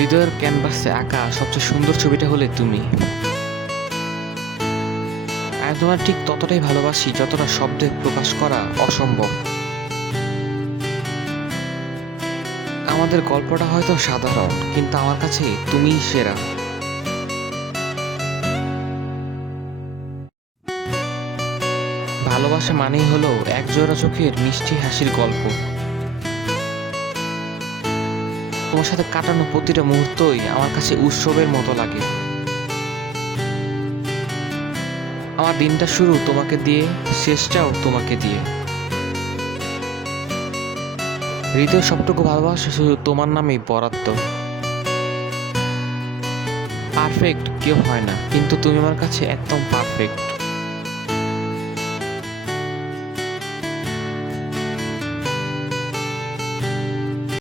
হৃদয়ের ক্যানভাসে আঁকা সবচেয়ে সুন্দর ছবিটা হলে তুমি। আমি তোমার ঠিক ততটাই ভালোবাসি যতটা শব্দে প্রকাশ করা অসম্ভব। আমাদের গল্পটা হয়তো সাধারণ, কিন্তু আমার কাছে তুমিই সেরা। ভালোবাসা মানেই হলো একজোড়া চোখের মিষ্টি হাসির গল্প। তোমার সাথে কাটানো প্রতিটা মুহূর্তই আমার কাছে উৎসবের মতো লাগে। আমার দিনটা শুরু তোমাকে দিয়ে, শেষটাও তোমাকে দিয়ে। হৃদয়ের সবটুকু ভালোবাসা শুধু তোমার নামেই বরাদ্দ। পারফেক্ট কেউ হয় না, কিন্তু তুমি আমার কাছে একদম পারফেক্ট।